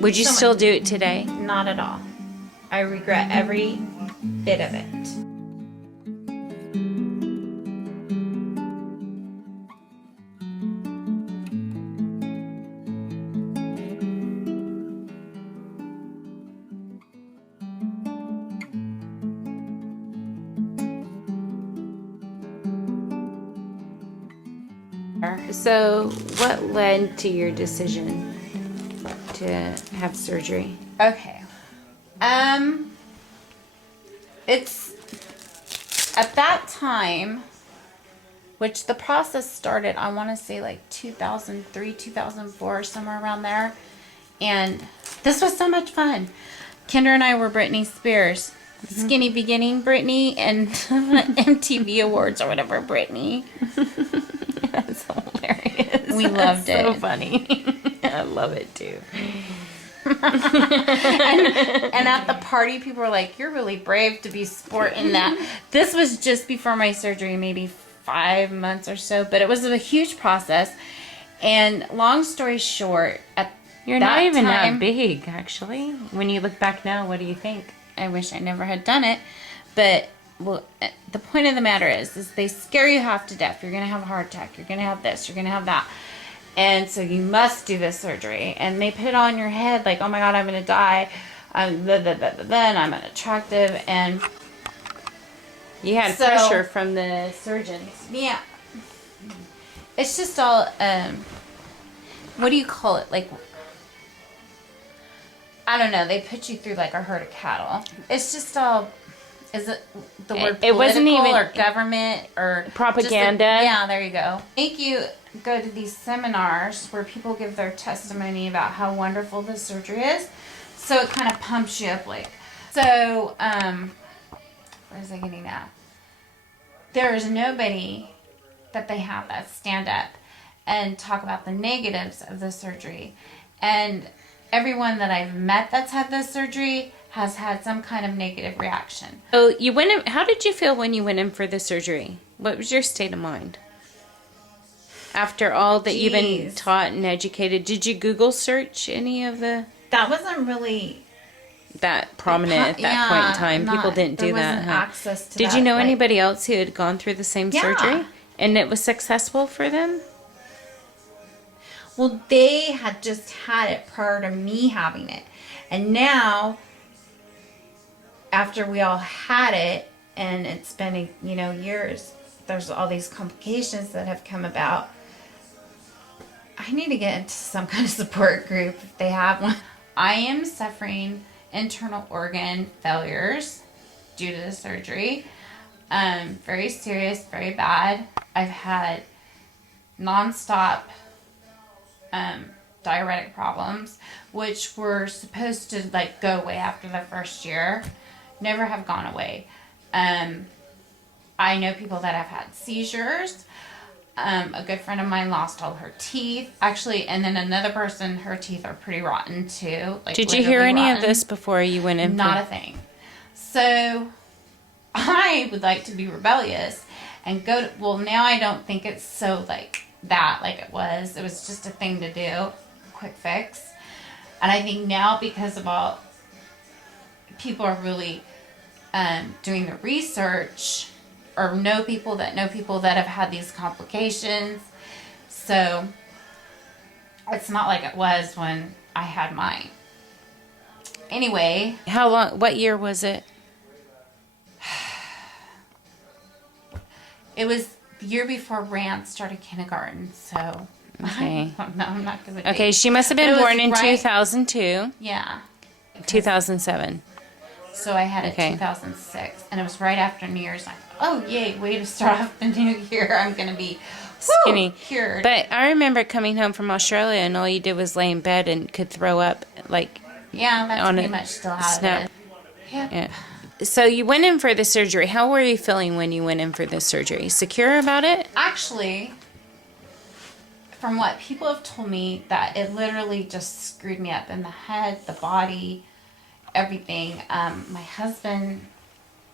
Would you still do it today? Not at all. I regret every bit of it. So, what led to your decision to have surgery? Okay. It's at that time, which the process started, I want to say like 2003, 2004, somewhere around there. And this was so much fun. Kendra and I were Britney Spears. Skinny Beginning Britney and MTV Awards or whatever Britney. That's hilarious. We loved it. So funny. I love it too. And at the party, people were like, "You're really brave to be sporting that." This was just before my surgery, maybe 5 months or so, but it was a huge process. And long story short, You're not even that big, actually. When you look back now, what do you think? I wish I never had done it, but well, the point of the matter is they scare you half to death. You're gonna have a heart attack. You're gonna have this. You're gonna have that. And so you must do this surgery. And they put it on your head like, oh my God, I'm going to die. Then I'm unattractive. And you had pressure from the surgeons. Yeah. It's just all, what do you call it? Like, I don't know. They put you through like a herd of cattle. It's just all, is it the word it wasn't even, or government or propaganda? Yeah, there you go. Make you go to these seminars where people give their testimony about how wonderful the surgery is. So it kind of pumps you up like. So, where is I getting at? There is nobody that they have that stand up and talk about the negatives of the surgery. And everyone that I've met that's had this surgery has had some kind of negative reaction. So you went in, how did you feel when you went in for the surgery? What was your state of mind? After all that you've been taught and educated, did you Google search any of the... That wasn't really... that prominent at that point in time. People didn't do that. Huh? Access to did that, you know anybody else who had gone through the same surgery? And it was successful for them? Well, they had just had it prior to me having it. And now, after we all had it, and it's been, years, there's all these complications that have come about. I need to get into some kind of support group if they have one. I am suffering internal organ failures due to the surgery. Very serious, very bad. I've had nonstop diuretic problems, which were supposed to like go away after the first year. Never have gone away. I know people that have had seizures. A good friend of mine lost all her teeth. Actually, and then another person, her teeth are pretty rotten too. Like, did you hear any of this before you went in? Not a thing. So, I would like to be rebellious and go to, well, now I don't think it's so like that like it was. It was just a thing to do. Quick fix. And I think now because of all, people are really doing the research or know people that have had these complications. So it's not like it was when I had mine. Anyway. How long, what year was it? It was the year before Rand started kindergarten, so. Okay. No, I'm not going to. Okay, she must have been born in 2002. Yeah. 2007. So I had it 2006, and it was right after New Year's. I thought, oh, yay, way to start off the new year. I'm going to be skinny. Cured. But I remember coming home from Australia, and all you did was lay in bed and could throw up, like... Yeah, that's pretty much still how it is. Yep. Yeah. So you went in for the surgery. How were you feeling when you went in for the surgery? Secure about it? Actually, from what people have told me, that it literally just screwed me up in the head, the body, everything. My husband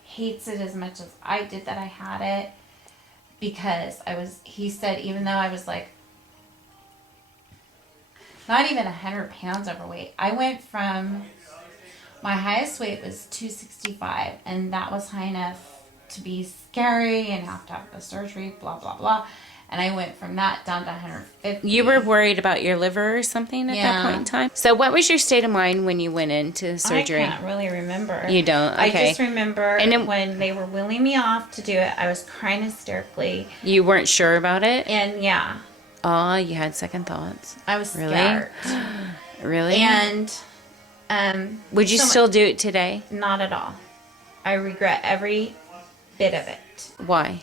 hates it as much as I did that I had it, because he said, even though I was like, not even 100 pounds overweight. I went from, my highest weight was 265, and that was high enough to be scary and have to have the surgery, blah, blah, blah. And I went from that down to 150. You were worried about your liver or something at that point in time? So what was your state of mind when you went into surgery? I can't really remember. You don't? Okay. I just remember when they were wheeling me off to do it, I was crying hysterically. You weren't sure about it? And yeah. Oh, you had second thoughts. I was scared. Really? And would you still do it today? Not at all. I regret every bit of it. Why?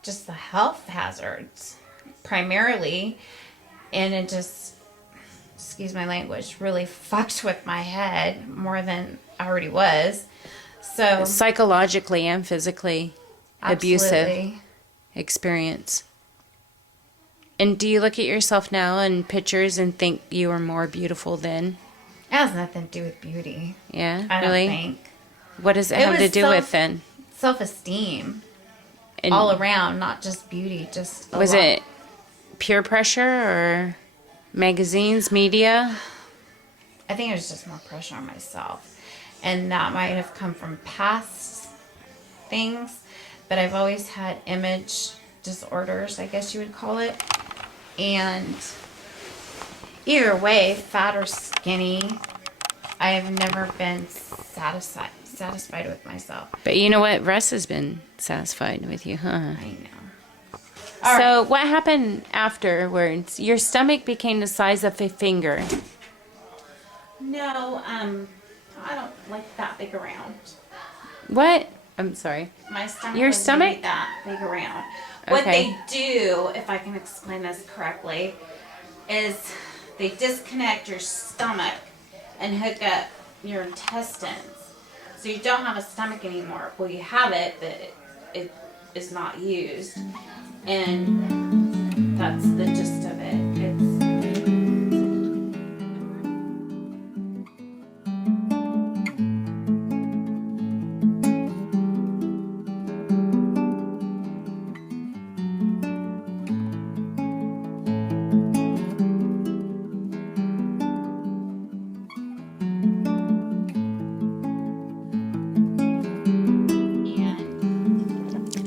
Just the health hazards, primarily. And it just, excuse my language, really fucked with my head more than I already was. So psychologically and physically abusive absolutely. Experience. And do you look at yourself now in pictures and think you were more beautiful then? It has nothing to do with beauty. Yeah, I really? don't think. What does it have to do with then? Self-esteem. And all around, not just beauty, just was it peer pressure or magazines, media? I think it was just more pressure on myself. And that might have come from past things, but I've always had image disorders, I guess you would call it. And either way, fat or skinny, I have never been satisfied with myself. But you know what? Russ has been satisfied with you, huh? I know. So what happened afterwards? Your stomach became the size of a finger. No, I don't like that big around. What? I'm sorry. My stomach. Your was stomach? really that big around. What they do, if I can explain this correctly, is they disconnect your stomach and hook up your intestines. So you don't have a stomach anymore. Well, you have it, but it is not used. And that's the gist of it.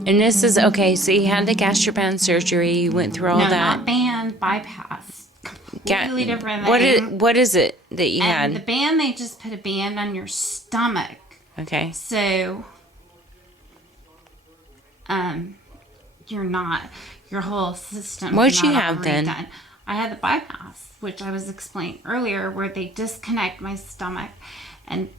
And this is, okay, so you had the gastric band surgery, you went through all that. No, not band, bypass. Completely different thing. What is it that you had? The band, they just put a band on your stomach. Okay. So, you're not, your whole system. What'd you have then? Done. I had the bypass, which I was explaining earlier, where they disconnect my stomach and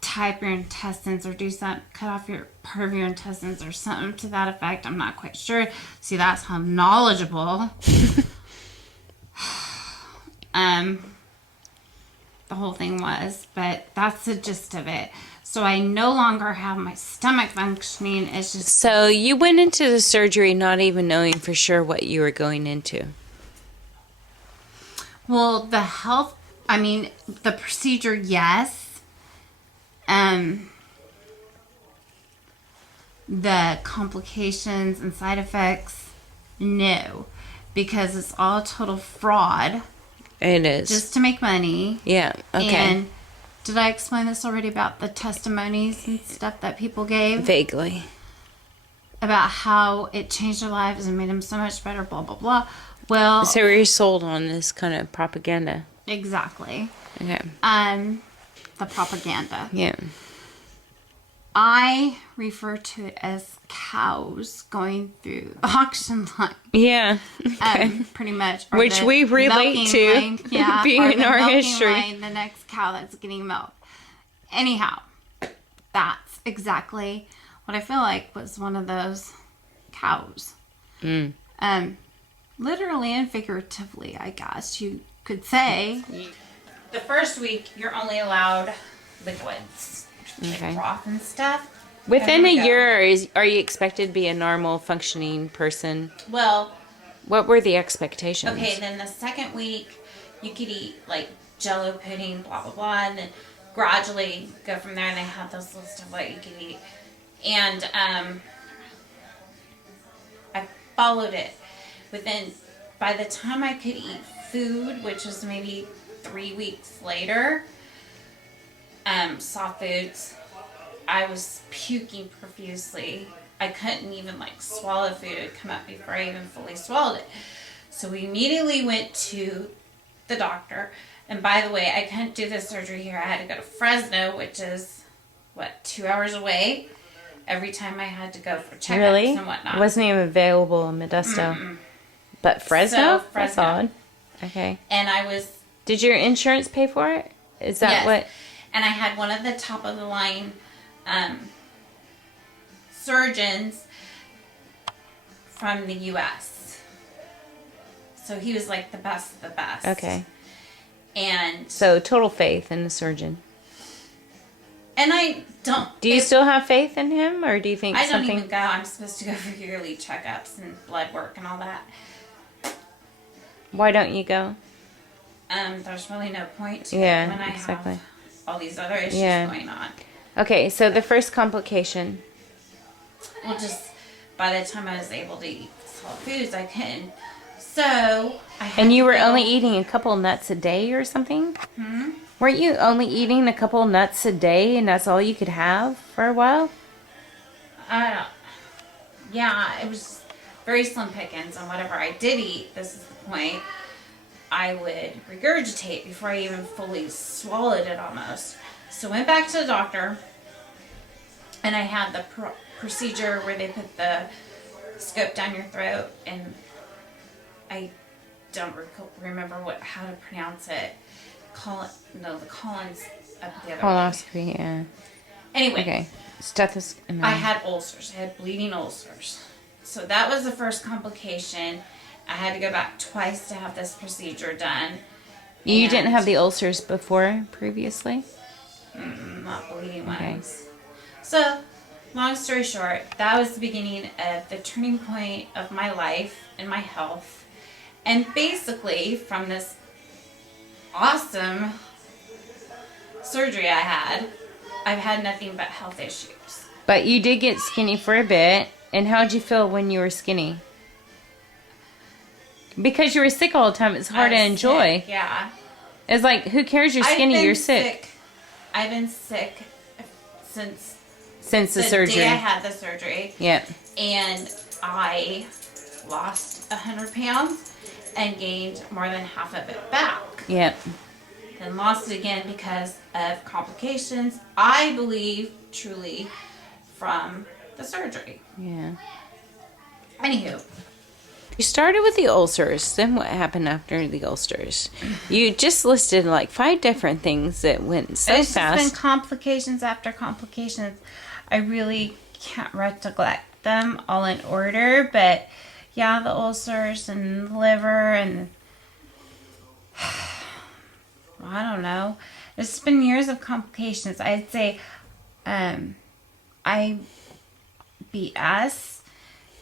type your intestines or do something, cut off your part of your intestines or something to that effect. I'm not quite sure. See, that's how knowledgeable the whole thing was, but that's the gist of it. So I no longer have my stomach functioning. It's just... So you went into the surgery not even knowing for sure what you were going into. Well, the procedure, yes. The complications and side effects, no, because it's all total fraud. It is. Just to make money. Yeah, okay. And did I explain this already about the testimonies and stuff that people gave? Vaguely. About how it changed their lives and made them so much better, blah, blah, blah. Well... So you're sold on this kind of propaganda. Exactly. Okay. The propaganda. Yeah. I refer to it as cows going through the auction line. Yeah. Okay. Pretty much. Which we relate to line, yeah, being in our history. Line, the next cow that's getting milked. Anyhow, that's exactly what I feel like was one of those cows. Literally and figuratively, I guess you could say. The first week, you're only allowed liquids, like broth and stuff. Within a year, are you expected to be a normal functioning person? Well, what were the expectations? Okay, then the second week, you could eat like Jello pudding, blah blah blah, and then gradually go from there. And they have those lists of what you could eat, and I followed it. By the time I could eat food, which was maybe 3 weeks later, soft foods, I was puking profusely. I couldn't even like swallow food. It would come up before I even fully swallowed it. So we immediately went to the doctor. And by the way, I couldn't do this surgery here. I had to go to Fresno, which is, 2 hours away, every time I had to go for checkups and whatnot. It wasn't even available in Modesto. Mm-mm. But Fresno? So, Fresno? That's odd. Okay. And I was... Did your insurance pay for it? Is that yes. what... And I had one of the top of the line surgeons from the U.S. So he was like the best of the best. Okay. And... So total faith in the surgeon. And I don't... Do you still have faith in him? Or do you think I something... don't even go. I'm supposed to go for yearly checkups and blood work and all that. Why don't you go? There's really no point to it when I have all these other issues going on. Okay, so the first complication. Well, just by the time I was able to eat solid foods, I couldn't. So I had And you to were go. only eating a couple nuts a day or something? Hmm? Weren't you only eating a couple nuts a day and that's all you could have for a while? Yeah, it was very slim pickings, and whatever I did eat, this is the point, I would regurgitate before I even fully swallowed it almost. So went back to the doctor, and I had the procedure where they put the scope down your throat, and I don't remember how to pronounce it. The colon's up the other way. Colonoscopy, yeah. Anyway. Okay. Stethoscope. I had ulcers. I had bleeding ulcers. So that was the first complication. I had to go back twice to have this procedure done. You didn't have the ulcers before, previously? Not bleeding ones. Okay. So, long story short, that was the beginning of the turning point of my life and my health. And basically, from this awesome surgery I had, I've had nothing but health issues. But you did get skinny for a bit. And how'd you feel when you were skinny? Because you were sick all the time, it's hard to enjoy. Sick, yeah. It's like, who cares you're skinny, you're sick. I've been sick since the surgery. Day I had the surgery. Yep. And I lost 100 pounds and gained more than half of it back. Yep. Then lost it again because of complications, I believe, truly, from the surgery. Yeah. Anywho. You started with the ulcers. Then what happened after the ulcers? You just listed like 5 different things that went so It's fast. just been complications after complications. I really can't recollect them all in order, but yeah, the ulcers and the liver and I don't know. It's been years of complications. I'd say IBS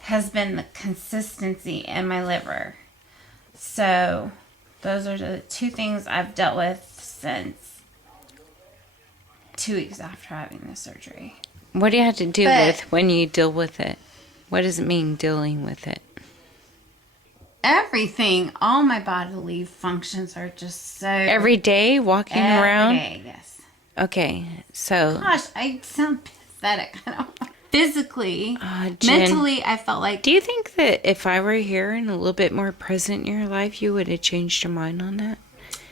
has been the consistency in my liver. So those are the 2 things I've dealt with since 2 weeks after having the surgery. What do you have to do with when you deal with it? What does it mean, dealing with it? Everything, all my bodily functions are just so... Every day, walking around? Every day, yes. Okay, so... Gosh, I sound pathetic. I don't know. Physically, Jen, mentally, I felt like... Do you think that if I were here and a little bit more present in your life, you would have changed your mind on that?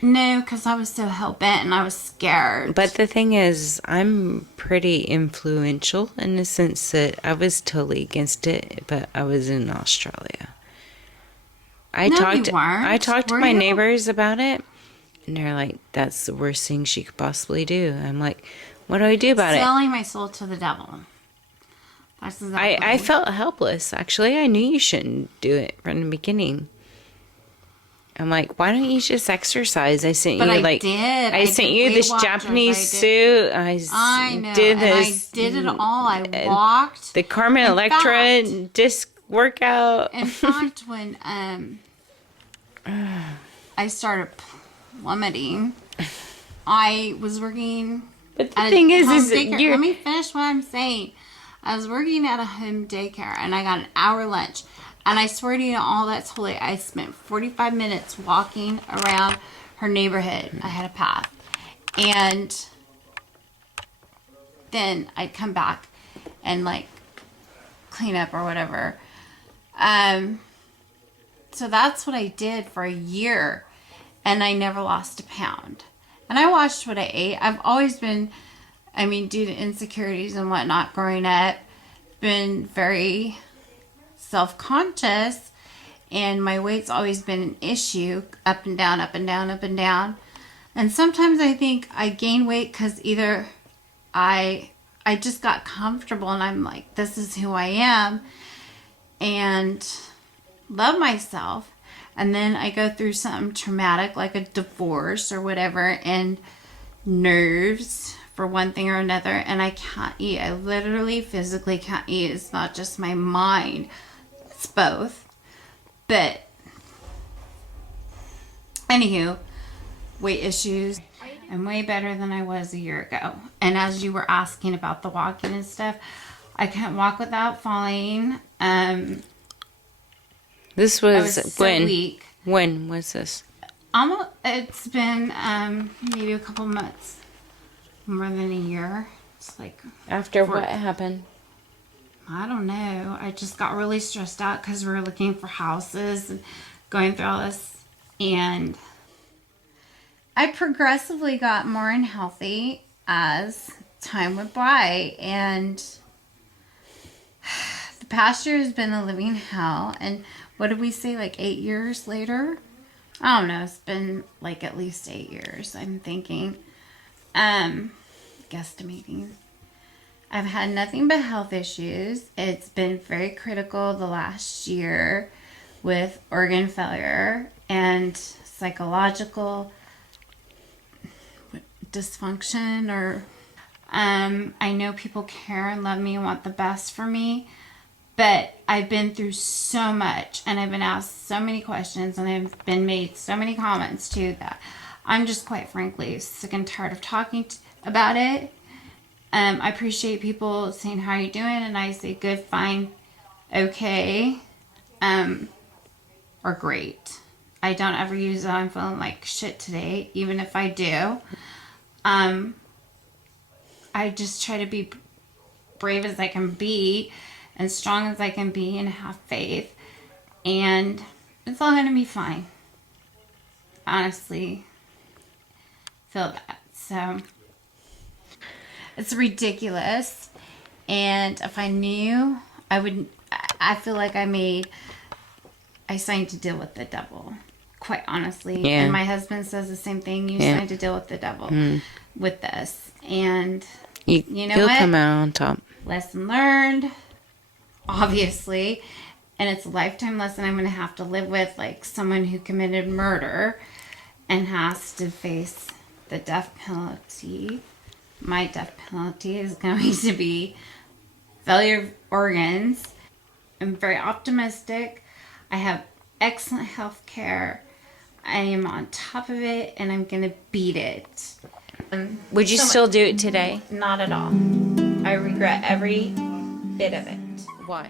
No, because I was so hell-bent and I was scared. But the thing is, I'm pretty influential in the sense that I was totally against it, but I was in Australia. I talked to my neighbors about it, and they're like, that's the worst thing she could possibly do. I'm like, what do I do about it? Selling my soul to the devil. That's exactly. I felt helpless, actually. I knew you shouldn't do it from the beginning. I'm like, why don't you just exercise? I sent you I sent you this Japanese suit. I know. Did this. And I did it all. I walked. The Carmen Electra disc workout. In fact, when I started plummeting, I was working. But the thing is let me finish what I'm saying. I was working at a home daycare, and I got an hour lunch. And I swear to you, all that's holy. I spent 45 minutes walking around her neighborhood. I had a path. And then I'd come back and like clean up or whatever. So that's what I did for a year. And I never lost a pound. And I watched what I ate. I've always been, I mean, due to insecurities and whatnot growing up, been very self-conscious, and my weight's always been an issue, up and down, up and down, up and down. And sometimes I think I gain weight because either I just got comfortable and I'm like, this is who I am, and love myself. And then I go through something traumatic like a divorce or whatever, and nerves for one thing or another, and I can't eat. I literally physically can't eat. It's not just my mind, it's both. But anywho, weight issues. I'm way better than I was a year ago. And as you were asking about the walking and stuff, I can't walk without falling. This was, I was so weak. When was this? It's been maybe a couple months, more than a year. It's like after what happened? I don't know. I just got really stressed out because we were looking for houses and going through all this, and I progressively got more unhealthy as time went by, and the past year has been a living hell. And what did we say, like 8 years later? I don't know. It's been like at least 8 years, I'm thinking. Guesstimating. I've had nothing but health issues. It's been very critical the last year with organ failure and psychological dysfunction, or I know people care and love me and want the best for me, but I've been through so much, and I've been asked so many questions, and I've been made so many comments too, that I'm just quite frankly sick and tired of talking about it. I appreciate people saying, how are you doing? And I say good, fine, okay, or great. I don't ever use I'm feeling like shit today, even if I do. I just try to be brave as I can be and strong as I can be and have faith, and it's all going to be fine. Honestly, feel that. So it's ridiculous, and if I knew, I feel like I signed to deal with the devil, quite honestly. Yeah. And my husband says the same thing. You signed to deal with the devil with this. And you know you'll what? come out on top. Lesson learned, obviously. And it's a lifetime lesson I'm going to have to live with, like someone who committed murder and has to face the death penalty. My death penalty is going to be failure of organs. I'm very optimistic. I have excellent health care. I am on top of it, and I'm going to beat it. Would you still do it today? Not at all. I regret every bit of it. Why?